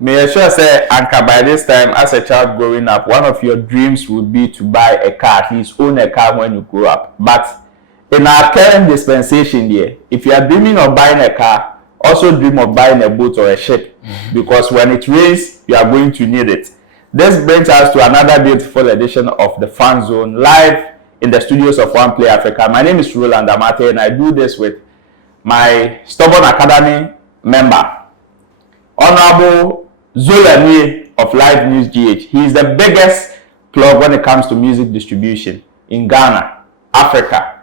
May I sure say, Anka, by this time, as a child growing up, one of your dreams would be to buy a car, at least own a car when you grow up. But in our current dispensation here, if you are dreaming of buying a car, also dream of buying a boat or a ship. Because when it rains, you are going to need it. This brings us to another beautiful edition of the Fan Zone, live in the studios of OnePlay Africa. My name is Roland Amate, and I do this with my Stubborn Academy member, Honorable Zola of Live News GH. He is the biggest plug when it comes to music distribution in Ghana, Africa,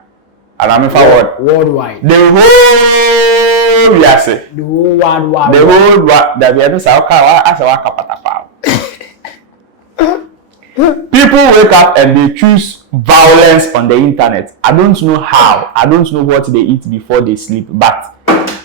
and I'm in forward worldwide. The whole yes, the whole world. The whole world. That we are just people wake up and they choose violence on the internet. I don't know how. I don't know what they eat before they sleep, but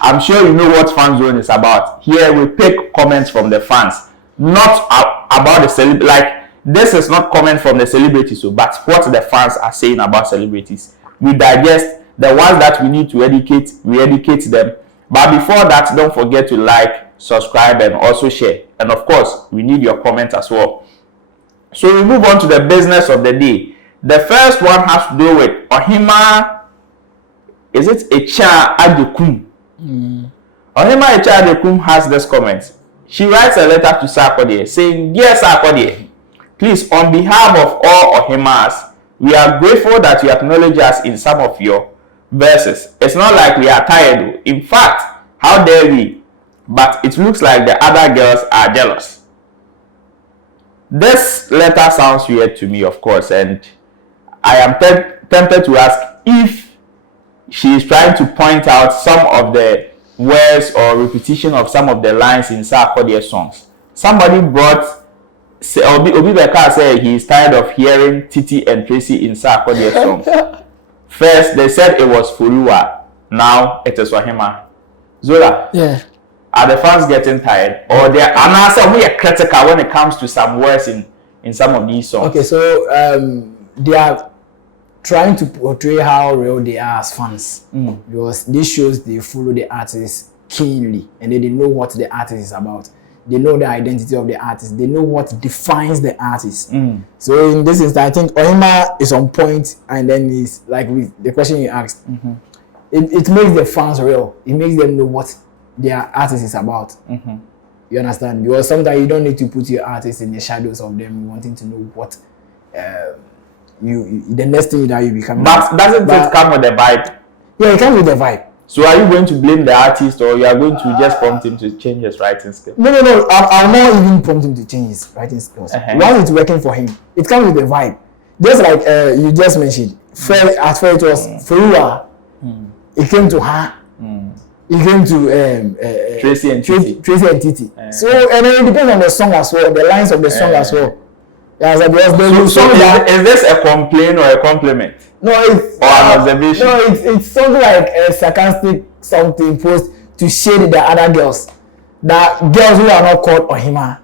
I'm sure you know what Fan Zone is about. Here we pick comments from the fans, not about the celebrity. Like, this is not comment from the celebrities, but what the fans are saying about celebrities. We digest the ones that we need to educate. We educate them. But before that, don't forget to like, subscribe, and also share. And of course, we need your comments as well. So we move on to the business of the day. The first one has to do with Ohemaa. Is it Echa Adekum? Ohemaa Echa Adekum has this comment. She writes a letter to Sarkodie saying, "Dear Sarkodie, please, on behalf of all Ohemaas, we are grateful that you acknowledge us in some of your verses. It's not like we are tired. In fact, how dare we? But it looks like the other girls are jealous." This letter sounds weird to me, of course, and I am tempted to ask if she is trying to point out some of the words or repetition of some of the lines in Sarkodie's songs. Somebody brought, Obi Beka said he is tired of hearing Titi and Tracy in Sarkodie's songs. First, they said it was Furuwa. Now it is Ohemaa. Zola, yeah. Are the fans getting tired? Or they are also we are critical when it comes to some words in some of these songs? Okay, so they are trying to portray how real they are as fans. Because this shows they follow the artist keenly and they know what the artist is about. They know the identity of the artist. They know what defines the artist. So in this instance, I think Ohemaa is on point, and then is like with the question you asked. It makes the fans real. It makes them know what their artist is about. You understand? Because sometimes you don't need to put your artist in the shadows of them, wanting to know what the next thing that you become. But doesn't it come with the vibe? Yeah, it comes with the vibe. So are you going to blame the artist, or you are going to just prompt him to change his writing skills? No. I'm not even prompting him to change his writing skills. Once it's working for him, it comes with the vibe. Just like you just mentioned, at first it was Furuwa. It came to her. It came to Tracy and Titi. So and then it depends on the song as well, the lines of the song as well. Yeah, so is this a complaint or a compliment? No, it's an observation. No, it's something like a sarcastic something post to shade the other girls. That girls who are not called Ohemaa.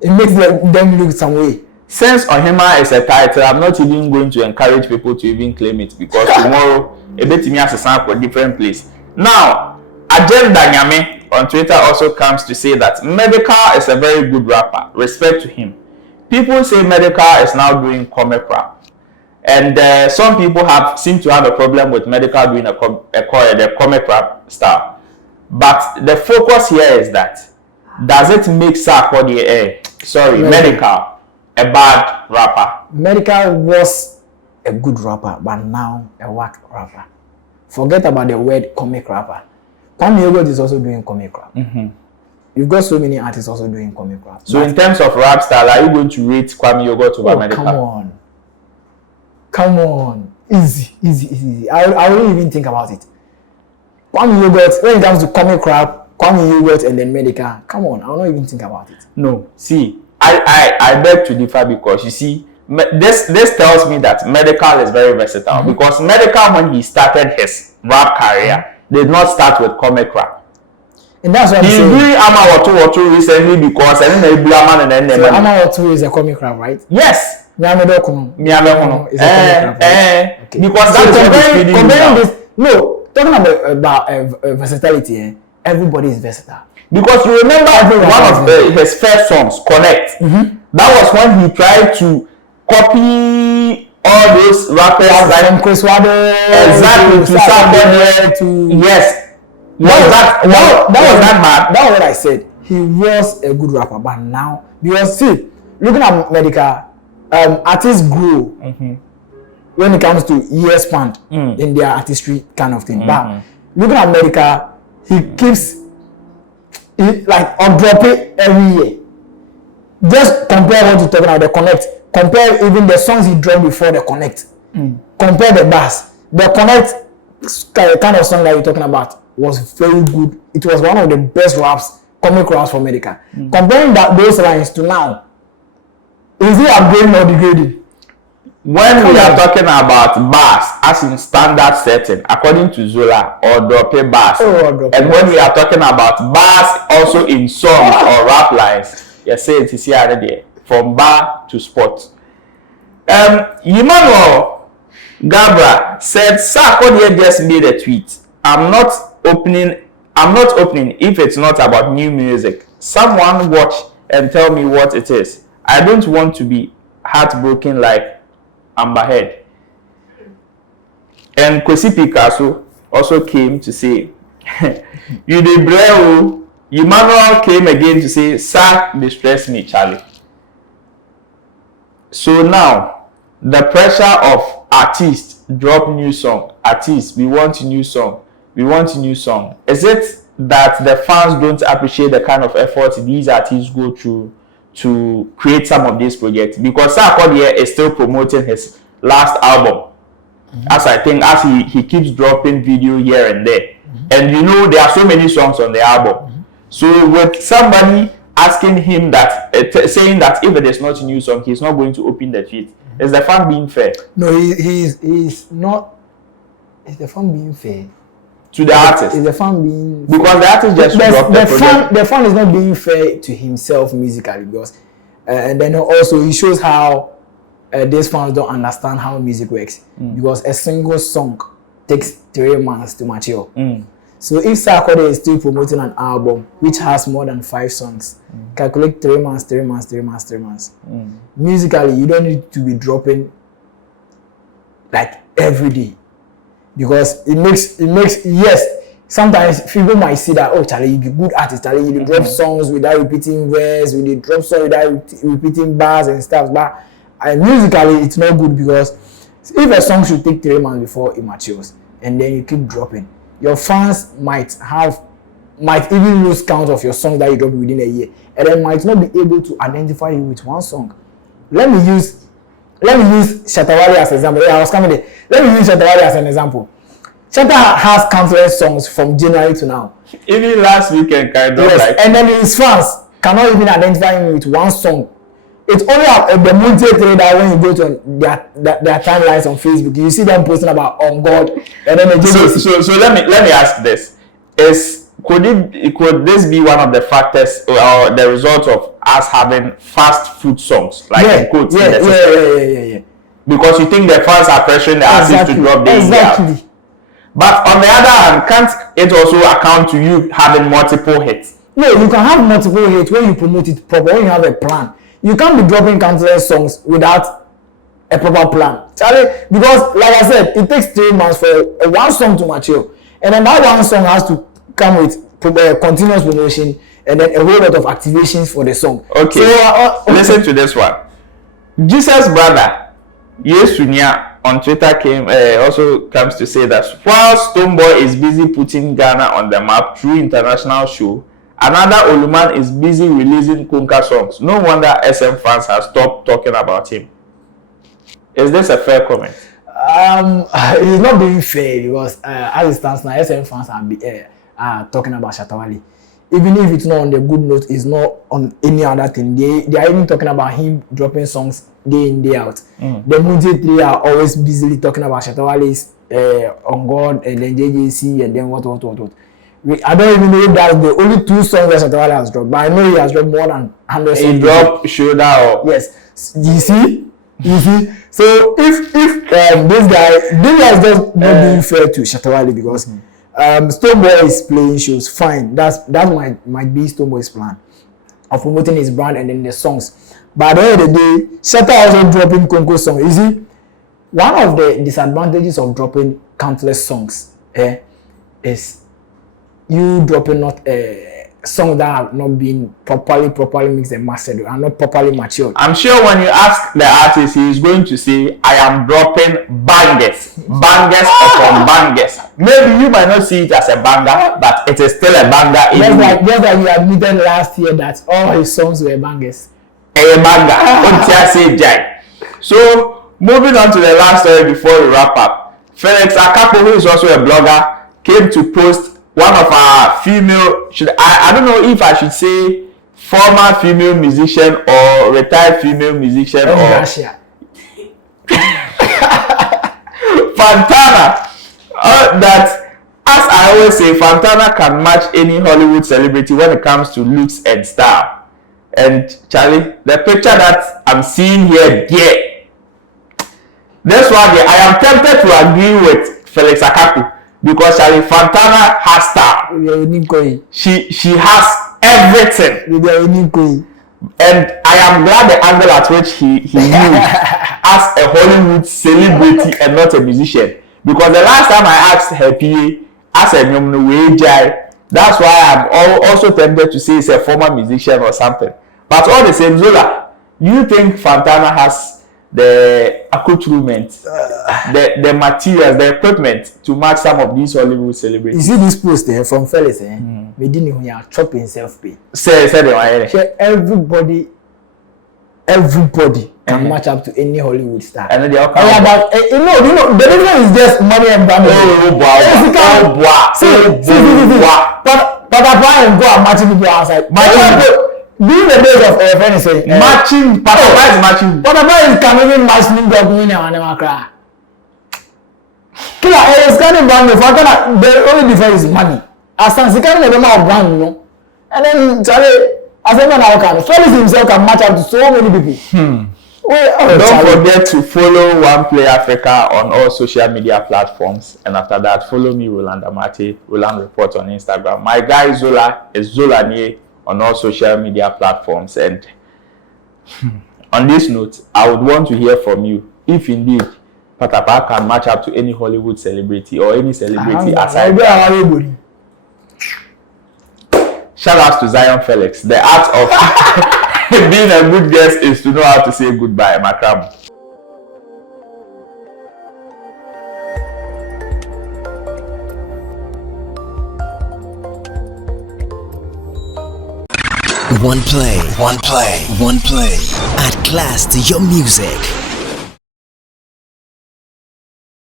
It makes them look some way. Since Ohemaa is a title, I'm not even going to encourage people to even claim it, because tomorrow a bit me has a sound for a different place. Now, Agenda Nyame on Twitter also comes to say that Medikal is a very good rapper. Respect to him. People say Medikal is now doing comic rap, and some people seem to have a problem with Medikal doing the comic rap style. But the focus here is that does it make Sarkodie, Medikal, a bad rapper? Medikal was a good rapper, but now a whack rapper. Forget about the word comic rapper. Kwame Yogurt is also doing comic rap. You've got so many artists also doing comic rap. So in terms of rap style, are you going to rate Kwame Yogurt over Medikal? Come on. Easy. I wouldn't even think about it. Kwame Yogurt, when it comes to comic rap, Kwame Yogurt and then Medikal, come on, I will not even think about it. No, see, I beg to differ, because you see, this tells me that Medikal is very versatile, because Medikal, when he started his rap career, did not start with comic rap. And that's what he's doing Ama recently, because Ama Watu is a comic rap, right? Yes. Miame Kono is a comic rap, right? Okay. Because that's no, talking about versatility, everybody is versatile. Because you remember one of his first songs, Connect. That was when he tried to copy all those rappers from Chris Wade exactly to Sarkodie to yes. That was mad. That was what I said. He was a good rapper, but now because see, looking at Medikal, artists grow when it comes to year span in their artistry kind of thing. But looking at Medikal, he keeps like on drop it every year. Just compare what you're talking about, the Connect. Compare even the songs he dropped before the Connect. Compare the bass. The Connect kind of song that you're talking about was very good. It was one of the best raps, comic raps for Medikal. Comparing those lines to now, is it upgrading or degrading? When we are talking about bass as in standard setting, according to Zola, or drop bass, and when we are talking about bass also in songs or rap lines, you say it is here there from bar to sport. Emmanuel Gabra said Sarkodie just made a tweet. I'm not opening if it's not about new music. Someone watch and tell me what it is. I don't want to be heartbroken like Amberhead. And Kwesi Picasso also came to say, you did bravo. Emmanuel came again to say, Sark distress me, Charlie. So now, the pressure of artists drop new song. Artists, we want a new song. We want a new song. Is it that the fans don't appreciate the kind of effort these artists go through to create some of these projects? Because Sarkodie is still promoting his last album. As I think, as he keeps dropping video here and there. And you know, there are so many songs on the album. So with somebody asking him that, saying that if it is not a new song, he's not going to open the tweet. Is the fan being fair? No, he's not. Is the fan being fair? To the artist? Is the fan being fair? Because the artist just dropped the project. The fan is not being fair to himself musically, because and then also he shows how these fans don't understand how music works. Because a single song takes 3 months to mature. So if Sarkodie is still promoting an album which has more than 5 songs, calculate 3 months, 3 months, 3 months, 3 months. Musically, you don't need to be dropping like every day, because it makes yes. Sometimes people might see that, oh, Charlie, you be good artist, Charlie, you drop songs without repeating verse, you drop songs without repeating bars and stuff. But musically, it's not good, because if a song should take 3 months before it matures, and then you keep dropping, your fans might even lose count of your songs that you drop within a year, and then might not be able to identify you with one song. Let me use Shatta Wale as an example. I was coming there. Let me use Shatta Wale as an example. Shatta has countless songs from January to now. Even last weekend, kind of yes, like. And then his fans cannot even identify him with one song. It's only at the Monte that when you go to their timelines on Facebook, you see them posting about On God, and then they just so let me ask this: could this be one of the factors or the result of us having fast food songs, like in quotes? Yeah. Because you think the fans are pressuring the artists to drop their exactly. But on the other hand, can't it also account to you having multiple hits? No, you can have multiple hits when you promote it proper, when you have a plan. You can't be dropping countless songs without a proper plan, Charlie. Because, like I said, it takes 3 months for one song to mature, and then that one song has to come with continuous promotion and then a whole lot of activations for the song. Okay. So, listen to this one. Jesus' brother, Yesunia, on Twitter also comes to say that while Stonebwoy is busy putting Ghana on the map through international show, another Oluman is busy releasing Kunka songs. No wonder SM fans have stopped talking about him. Is this a fair comment? It's not being fair, because as it stands now, SM fans are talking about Shatta Wale. Even if it's not on the good note, it's not on any other thing. They are even talking about him dropping songs day in, day out. The Munje 3 are always busily talking about Shatta Wale's On God, and then JJC, and then what. I don't even know if that's the only 2 songs that Shatta Wale has dropped, but I know he has dropped more than 100 songs. He dropped Shoulder Up. Yes. You see? So if this guy is just not being fair to Shatta Wale, because Stoneboy is playing shows, fine. That might be Stoneboy's plan of promoting his brand and then the songs. But at the end of the day, Shatta also dropping Konko song. You see, one of the disadvantages of dropping countless songs is you dropping not songs that have not been properly mixed and mastered and not properly matured. I'm sure when you ask the artist, he is going to say, I am dropping bangers upon bangers. Maybe you might not see it as a banger, but it is still a banger. Just like you admitted last year that all his songs were bangers. A banger. So, moving on to the last story before we wrap up. Felix Akapo, who is also a blogger, came to post one of our female, I don't know if I should say former female musician or retired female musician or Fantana. That, as I always say, Fantana can match any Hollywood celebrity when it comes to looks and style. And Charlie, the picture that I'm seeing here, that's why I am tempted to agree with Felix Akapo. Because Charlie, Fantana has style. She has everything. And I am glad the angle at which he used as a Hollywood celebrity and not a musician. Because the last time I asked her PA as a Nyomno, that's why I'm also tempted to say it's a former musician or something. But all the same, Zola, you think Fantana has the accoutrement, the materials, the equipment to match some of these Hollywood celebrities? You see this post here from Felix, we didn't hear chopping self-pay. Say everybody can match up to any Hollywood star. And then they all come. But you know, the difference is just money and brand. But apply and go and matching people outside. During the days of matching, matching. But about is coming match New York winner and Accra. Killer is coming brand new. The only difference is money. As he can't never brand new. And then Charlie, as a man now can Felix himself can match up to so many people. Don't forget to follow OnePlay Africa on all social media platforms, and after that, follow me, Roland Amate, Roland Report on Instagram. My guy Zola is Zolanie on all social media platforms. And on this note, I would want to hear from you if indeed Patapa can match up to any Hollywood celebrity or any celebrity aside. Shout out to Zion Felix. The art of being a good guest is to know how to say goodbye, Makram. OnePlay. Add class to your music.